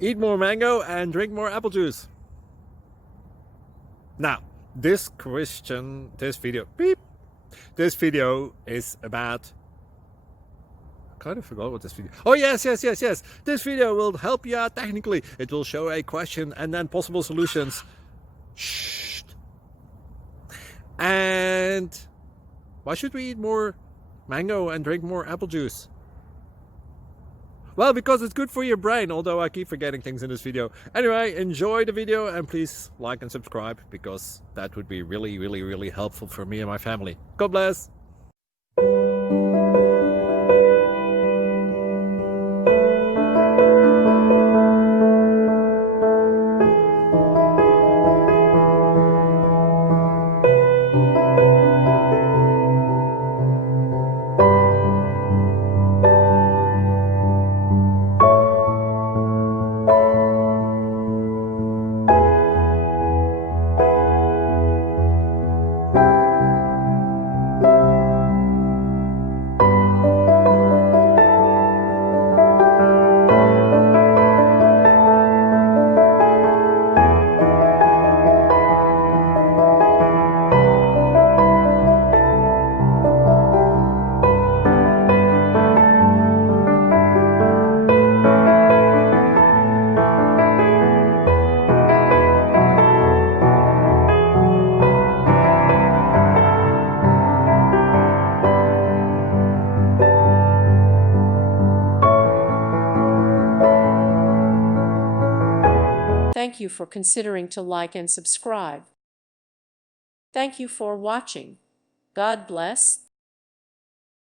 Eat more mango and drink more apple juice. Now, this video is about, I kind of forgot what this video. Oh, yes. This video will help you out technically. It will show a question and then possible solutions. Shh. And why should we eat more mango and drink more apple juice? Well, because it's good for your brain, although I keep forgetting things in this video. Anyway, enjoy the video and please like and subscribe, because that would be really helpful for me and my family. God bless! Thank you for considering to like and subscribe. Thank you for watching. God bless.